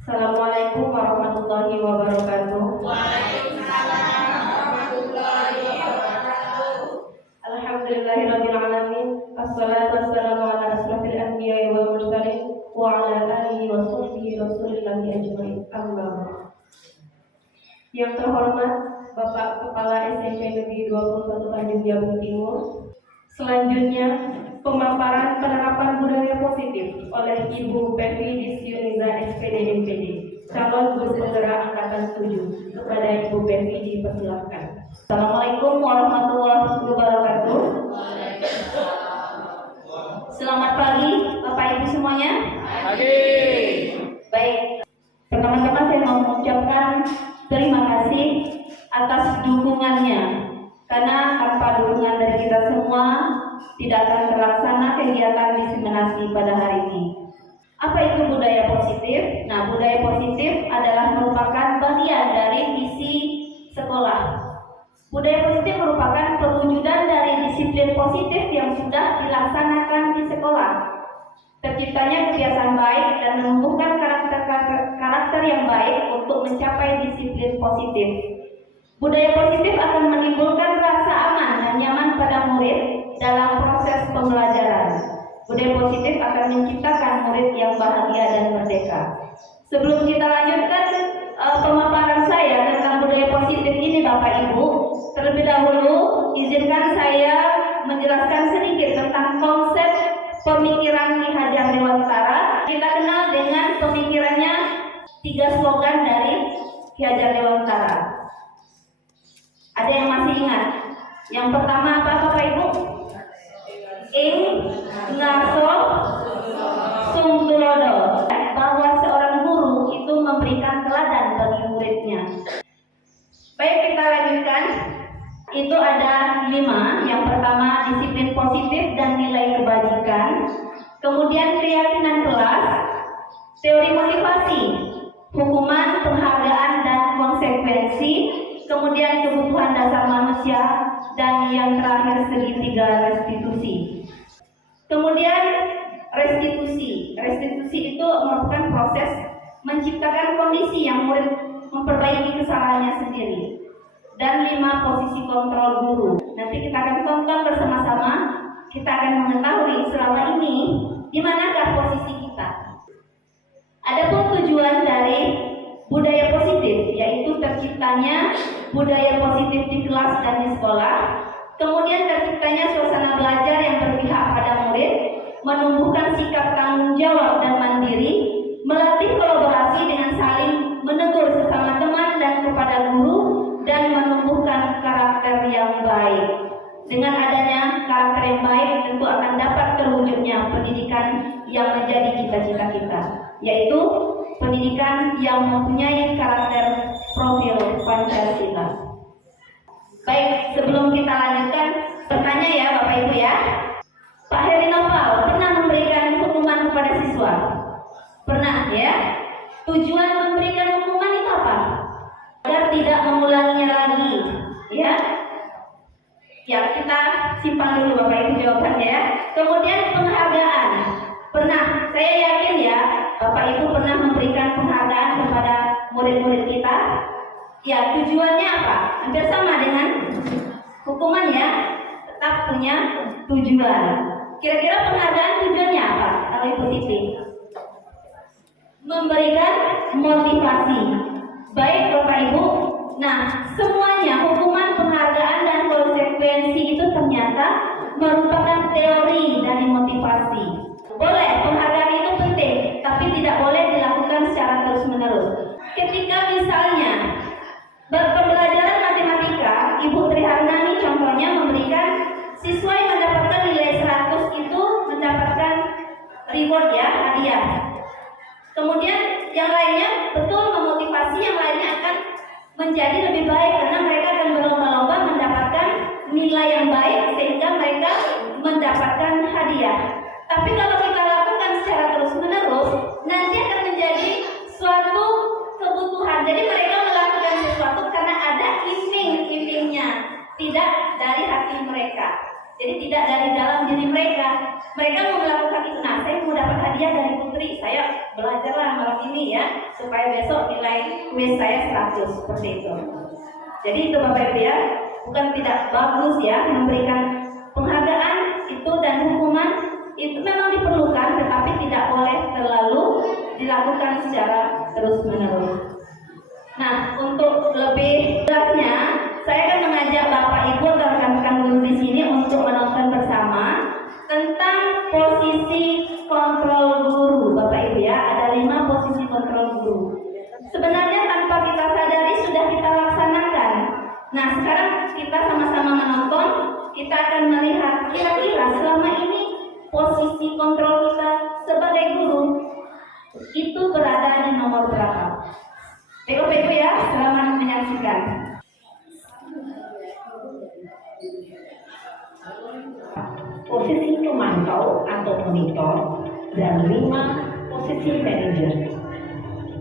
Assalamualaikum warahmatullahi wabarakatuh. Waalaikumsalam warahmatullahi wabarakatuh. Alhamdulillahirabbil alamin. Assalatu wassalamu ala asrofil anbiya'i wal mursalin wa ala alihi wa sahbihi rasulillahi ajmain. Amma ba'd. Yang terhormat Bapak Kepala SMP Negeri 21 Tanjung Jabung Timur. Selanjutnya pemaparan penerapan budaya positif oleh Ibu Pevi Disyuniza SPD MPD, calon guru penggerak angkatan 7. Kepada Ibu Pevi dipersilakan. Assalamualaikum warahmatullahi wabarakatuh. Selamat pagi Bapak Ibu semuanya. Pagi. Baik, pertama-tama saya mau mengucapkan terima kasih atas dukungannya, karena tanpa dukungan dari kita semua tidak akan terlaksana kegiatan diseminasi pada hari ini. Apa itu budaya positif? Nah, budaya positif adalah merupakan bagian dari visi sekolah. Budaya positif merupakan perwujudan dari disiplin positif yang sudah dilaksanakan di sekolah. Terciptanya kebiasaan baik dan menumbuhkan karakter yang baik untuk mencapai disiplin positif. Budaya positif akan menimbulkan rasa aman dan nyaman pada murid dalam proses pembelajaran. Budaya positif akan menciptakan murid yang bahagia dan merdeka. Sebelum kita lanjutkan pemaparan saya tentang budaya positif ini Bapak Ibu, terlebih dahulu izinkan saya menjelaskan sedikit tentang konsep pemikiran Ki Hajar Dewantara. Kita kenal dengan pemikirannya 3 slogan dari Ki Hajar Dewantara. Ada yang masih ingat? Yang pertama apa Bapak Ibu? Ing ngaso sung tulodo, bahwa seorang guru itu memberikan teladan bagi muridnya. Baik, kita lanjutkan. Itu ada 5. Yang pertama disiplin positif dan nilai kebajikan. Kemudian keyakinan kelas, teori motivasi, hukuman, penghargaan dan konsekuensi. Kemudian kebutuhan dasar manusia, dan yang terakhir segitiga restitusi. Kemudian restitusi. Restitusi itu merupakan proses menciptakan kondisi yang murid memperbaiki kesalahannya sendiri. Dan 5 posisi kontrol guru. Nanti kita akan tonton bersama-sama. Kita akan mengetahui selama ini di manakah posisi kita. Adapun tujuan dari budaya positif, yaitu terciptanya budaya positif di kelas dan di sekolah, kemudian terciptanya suasana belajar yang berpihak pada murid, menumbuhkan sikap tanggung jawab dan mandiri, melatih kolaborasi dengan saling menegur sesama teman dan kepada guru, dan menumbuhkan karakter yang baik. Dengan adanya karakter yang baik tentu akan dapat terwujudnya pendidikan yang menjadi cita-cita kita, yaitu pendidikan yang mempunyai karakter profil Pancasila. Baik, sebelum kita lanjutkan, bertanya ya Bapak Ibu ya. Pak Heri Nopal pernah memberikan hukuman kepada siswa? Pernah ya? Tujuan memberikan hukuman itu apa? Agar tidak mengulanginya lagi, ya. Ya, kita simpan dulu Bapak Ibu jawabannya ya. Kemudian penghargaan. Pernah, saya yakin ya, Bapak Ibu pernah memberikan penghargaan kepada murid-murid kita. Ya, tujuannya apa? Hampir sama dengan hukuman ya, tetap punya tujuan. Kira-kira penghargaan tujuannya apa? Kalau Ibu Siti? Memberikan motivasi. Baik Bapak Ibu. Nah, semuanya hukuman, penghargaan dan konsekuensi itu ternyata merupakan teori dari motivasi. Boleh, penghargaan itu penting, tapi tidak boleh dilakukan secara terus-menerus. Ketika misalnya pembelajaran matematika, Ibu Triharnani contohnya memberikan siswa yang mendapatkan nilai 100 itu mendapatkan reward ya, hadiah. Kemudian yang lainnya betul memotivasi yang lainnya akan menjadi lebih baik karena mereka akan berlomba-lomba mendapatkan nilai yang baik sehingga mereka mendapatkan hadiah. Tapi kalau kita lakukan secara terus-menerus, nanti akan menjadi suatu kebutuhan. Jadi mereka melakukan sesuatu karena ada iming-imingnya, tidak dari hati mereka. Jadi tidak dari dalam diri mereka. Mereka mau melakukan itu. Nah, saya mau dapat hadiah dari putri, saya belajarlah malam ini ya. ya, supaya besok nilai kuis saya 100 seperti itu. Jadi itu Bapak Ibu ya, bukan tidak bagus ya memberikan penghargaan itu dan hukuman itu memang diperlukan, tetapi tidak boleh terlalu dilakukan secara terus-menerus. Nah, untuk lebih jelasnya, saya akan mengajak Bapak Ibu dan rekan-rekan guru di sini untuk menonton bersama tentang posisi kontrol guru, Bapak Ibu ya. Ada 5 posisi kontrol guru. Sebenarnya tanpa kita sadari sudah kita laksanakan. Nah, sekarang kita sama-sama menonton, kita akan melihat kira-kira selama ini posisi kontrol kita sebagai guru itu berada di nomor berapa. Bapak Ibu ya, selamat menyaksikan. Posisi pemantau atau monitor, dan 5 posisi manajer.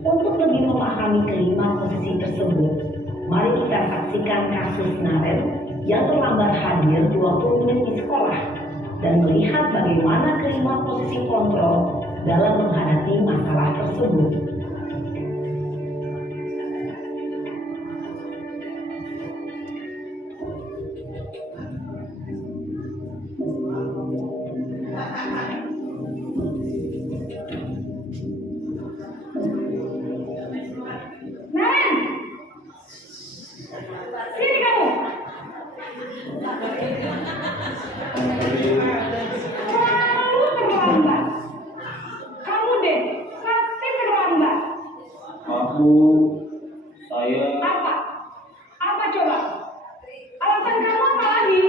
Untuk lebih memahami kelima posisi tersebut, mari kita saksikan kasus Naren yang terlambat hadir 20 menit di sekolah dan melihat bagaimana kelima posisi kontrol dalam menghadapi masalah tersebut. Saya Apa coba? Alasan kamu apa lagi?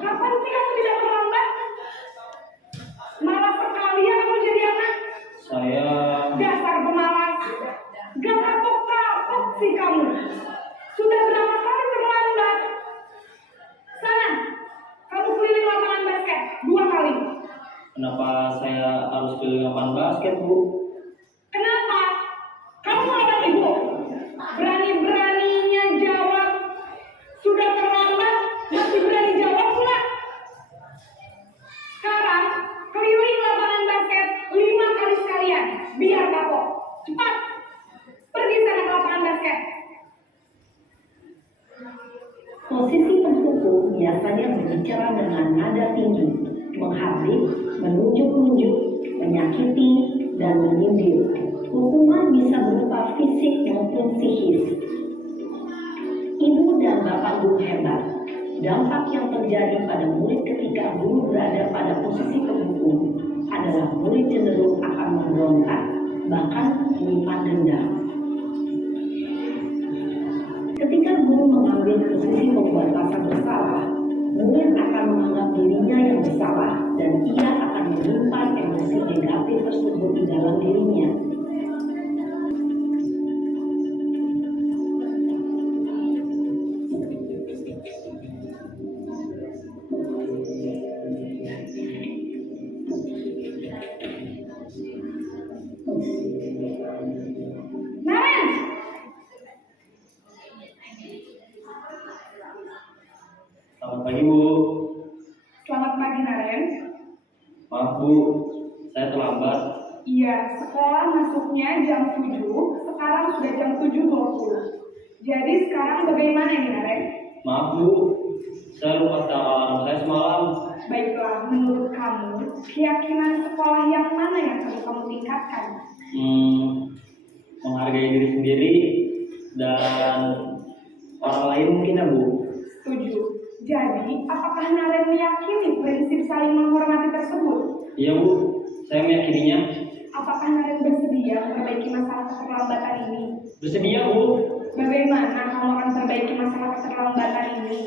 Kapan sih kamu tidak terlambat? Malas sekalian kamu jadi anak. saya Dasar pemalas. Gak kapok-kapok sih kamu. Sudah berapa kali terlambat? Sana, kamu keliling lapangan basket 2 kali. kenapa saya harus keliling lapangan basket, Bu? Kenapa? Kamu lawan ibu. Berani-beraninya jawab. Sudah terlambat, masih berani jawab pula. Sekarang, keliling lapangan basket 5 kali sekalian. Biar kapok. Cepat. Pergi sana ke lapangan basket. Posisi penghubung biasanya berbicara dengan nada tinggi, menghardik, menunjuk-nunjuk, menyakiti, dan menyindir. Hukuman bisa berupa fisik maupun psikis. Ibu dan bapak guru hebat. Dampak yang terjadi pada murid ketika guru berada pada posisi penghubung adalah murid cenderung akan memberontak, bahkan menyimpan dendam. Ketika guru mengambil posisi membuat rasa bersalah, murid akan menganggap dirinya yang bersalah dan ia akan menyimpan emosi negatif tersebut di dalam dirinya. Naren! Selamat pagi, Bu. Selamat pagi, Naren. Maaf, Bu, saya terlambat. Iya, sekolah masuknya jam 7, sekarang sudah jam 7.20. Jadi sekarang bagaimana ini, Naren? Maaf, Bu, saya lupa setel alarm saya semalam. Baiklah, menurut kamu, keyakinan sekolah yang mana yang perlu kamu tingkatkan? Menghargai diri sendiri dan orang lain mungkin ya, Bu. Setuju. Jadi, apakah Naren meyakini prinsip saling menghormati tersebut? Iya, Bu, saya meyakininya. Apakah Naren bersedia memperbaiki masalah keterlambatan ini? Bersedia, Bu. Bagaimana kamu akan memperbaiki masalah keterlambatan ini?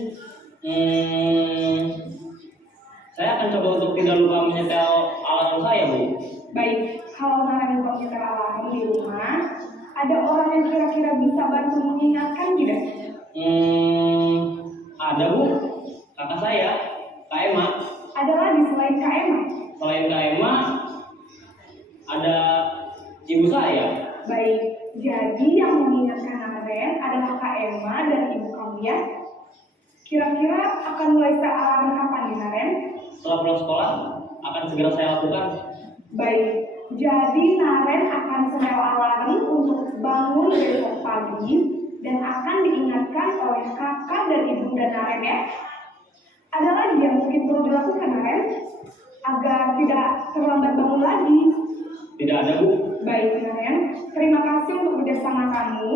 Saya akan coba untuk tidak lupa menyetel alarm saya, Bu. Baik, kalau Naren lupa menyetel alarm di rumah, ada orang yang kira-kira bisa bantu mengingatkan tidak? Ada, Bu. Kakak saya, Kak Emma. Ada lagi selain Kak Emma? Selain Kak Emma, ada ibu saya. Baik, jadi yang mengingatkan Naren adalah Kak Emma dan ibu kamu ya? Kira-kira akan mulai set alarm kapan nih, Naren? Setelah pulang sekolah, akan segera saya lakukan. Baik, Jadi Naren akan setel alarm untuk bangun besok pagi dan akan diingatkan oleh kakak dan ibunda Naren ya. Ada lagi yang mungkin perlu dilakukan Naren agar tidak terlambat bangun lagi. Tidak ada, Bu. Baik Naren, terima kasih untuk kerjasama kamu.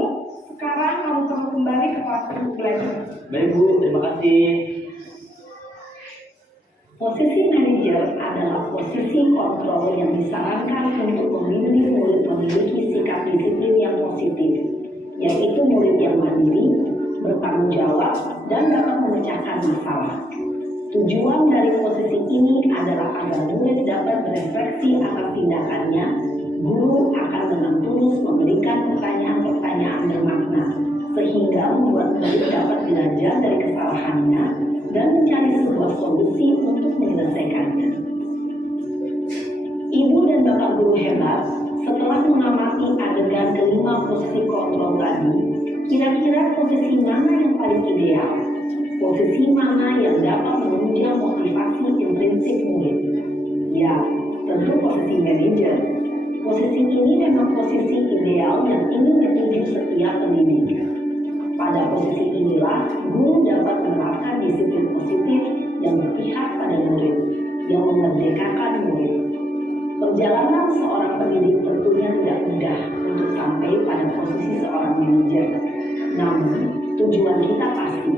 Sekarang kamu perlu kembali ke kelas untuk belajar. Baik, Bu. Terima kasih. Posisi manajer adalah posisi kontrol yang disarankan untuk membimbing murid memiliki sikap disiplin yang positif, yaitu murid yang mandiri, bertanggung jawab, dan dapat memecahkan masalah. Tujuan dari posisi ini adalah agar murid dapat berefleksi atas tindakannya. Guru akan dengan tulus memberikan pertanyaan-pertanyaan bermakna, sehingga membuat murid dapat belajar dari kesalahannya dan mencari sebuah solusi untuk menyelesaikannya. Ibu dan bapak guru hebat, setelah mengamati adegan kelima posisi kontrol tadi, kira-kira posisi mana yang paling ideal? Posisi mana yang dapat menunjang motivasi intrinsik murid? Ya, tentu posisi manajer. Posisi ini memang posisi ideal yang ingin dituju setiap pendidik. Pada posisi inilah, guru dapat menerapkan disiplin positif yang berpihak pada murid, yang memerdekakan murid. Perjalanan seorang pendidik tentunya tidak mudah untuk sampai pada posisi seorang manajer. Namun, tujuan kita pasti,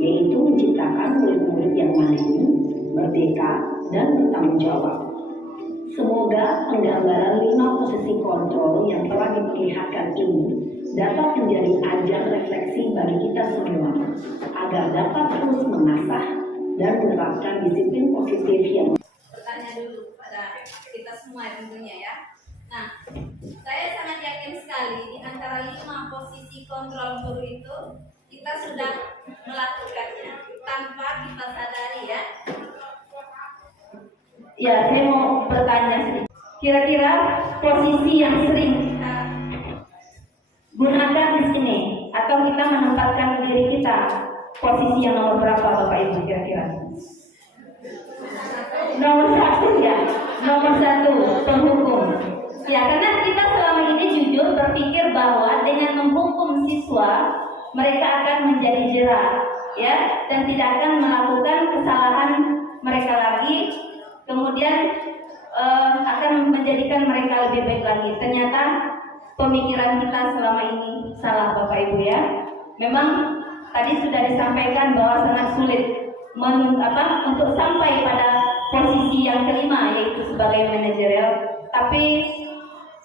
yaitu menciptakan murid-murid yang mandiri, merdeka, dan bertanggung jawab. Semoga penggambaran 5 posisi kontrol yang telah diperlihatkan ini dapat menjadi ajang refleksi bagi kita semua, agar dapat terus mengasah dan menerapkan disiplin positif yang Bertanya dulu pada kita semua tentunya ya. Nah, saya sangat yakin sekali di antara 5 posisi kontrol guru itu kita sudah melakukannya tanpa kita sadari ya. Ya, saya mau bertanya sedikit. Kira-kira posisi yang sering kita gunakan di sini atau kita menempatkan diri kita, posisi yang nomor berapa Bapak Ibu kira-kira? Nomor 1 ya, nomor 1 penghukum. Ya, karena kita selama ini jujur berpikir bahwa dengan menghukum siswa mereka akan menjadi jerah, ya, dan tidak akan melakukan kesalahan mereka lagi. Kemudian akan menjadikan mereka lebih baik lagi. Ternyata pemikiran kita selama ini salah Bapak Ibu ya. Memang tadi sudah disampaikan bahwa sangat sulit untuk sampai pada posisi yang kelima, yaitu sebagai manajerial. Tapi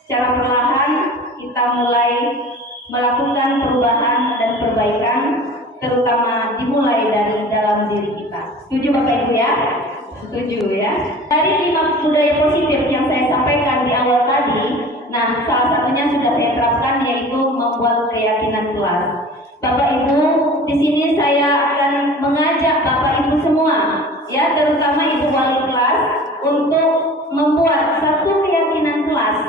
secara perlahan kita mulai melakukan perubahan dan perbaikan, terutama dimulai dari dalam diri kita. Setuju Bapak Ibu ya? Setuju ya. Dari 5 budaya positif yang saya sampaikan di awal tadi, nah salah satunya sudah saya terapkan, yaitu membuat keyakinan kelas. Bapak Ibu, di sini saya akan mengajak Bapak Ibu semua, ya terutama Ibu wali kelas, untuk membuat satu keyakinan kelas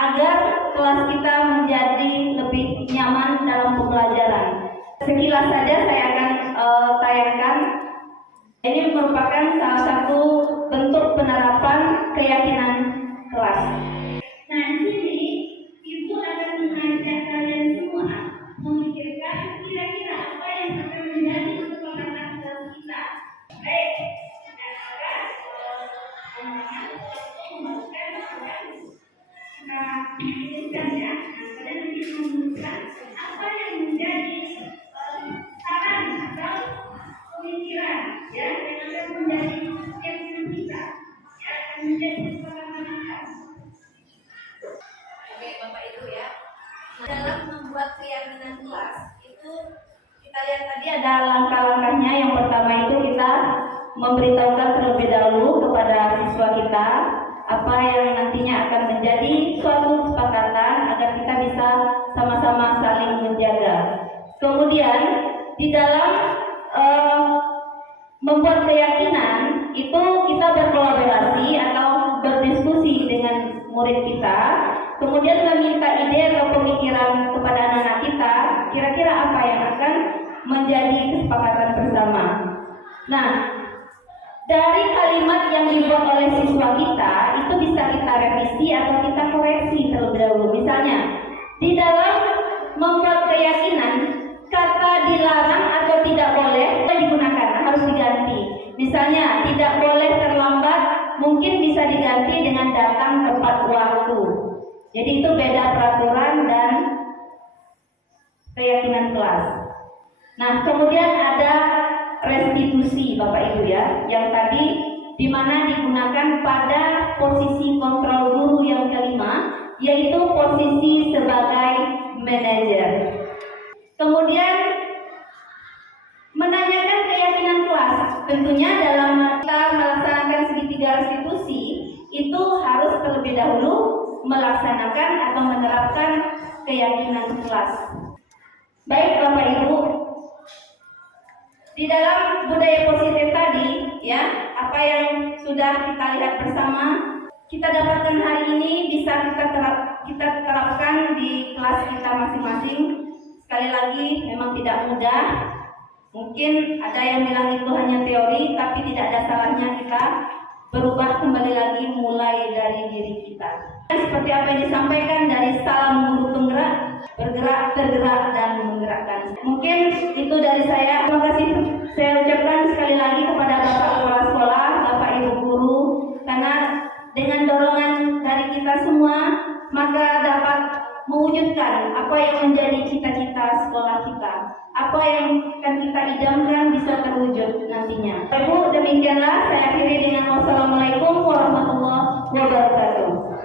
agar kelas kita menjadi lebih nyaman dalam pembelajaran. Sekilas saja saya akan tayangkan. Ini merupakan salah satu bentuk penerapan keyakinan kelas. Nah, di sini Ibu akan mengajak kalian semua memikirkan kira-kira apa yang akan menjadi kesepakatan kelas kita. Baik, dan akan memasukkan memutuskan ya, pada nanti memutuskan apa yang menjadi saran atau pemikiran ya, yang akan menjadi keyakinan kita, ya, akan menjadi kesepakatan kita. Oke Bapak Ibu ya, dalam membuat keyakinan kelas itu kita lihat tadi ada langkah-langkahnya. Yang pertama itu kita memberitahukan terlebih dahulu kepada siswa kita apa yang nantinya akan menjadi suatu kesepakatan agar kita bisa sama-sama saling menjaga. Kemudian di dalam membuat keyakinan itu kita berkolaborasi atau berdiskusi dengan murid kita, kemudian meminta ide atau pemikiran kepada anak-anak kita, kira-kira apa yang akan menjadi kesepakatan bersama. Nah, dari kalimat yang dibuat oleh siswa kita itu bisa kita revisi atau kita koreksi terlebih dahulu. Misalnya, di dalam membuat keyakinan, kata dilarang atau tidak boleh digunakan, harus diganti. Misalnya, tidak boleh terlambat, mungkin bisa diganti dengan datang tepat waktu. Jadi itu beda peraturan dan keyakinan kelas. Nah, kemudian ada restitusi Bapak Ibu ya, yang tadi di mana digunakan pada posisi kontrol guru yang kelima, yaitu posisi sebagai manajer. Kemudian menanyakan keyakinan kelas, tentunya dalam kita melaksanakan segitiga restitusi itu harus terlebih dahulu melaksanakan atau menerapkan keyakinan kelas. Baik Bapak Ibu, di dalam budaya positif tadi ya, apa yang sudah kita lihat bersama, kita dapatkan hari ini bisa kita terapkan di kelas kita masing-masing. Sekali lagi memang tidak mudah. Mungkin ada yang bilang itu hanya teori, tapi tidak ada salahnya kita berubah kembali lagi mulai dari diri kita. Seperti apa yang disampaikan dari salam guru penggerak, bergerak, tergerak, dan menggerakkan. Mungkin itu dari saya. Terima kasih saya ucapkan sekali lagi kepada Bapak Kepala Sekolah, Bapak Ibu Guru, karena dengan dorongan dari kita semua, maka dapat mewujudkan apa yang menjadi cita-cita sekolah kita. Apa yang akan kita idamkan bisa terwujud nantinya. Ibu, demikianlah saya akhiri dengan wassalamualaikum warahmatullahi wabarakatuh.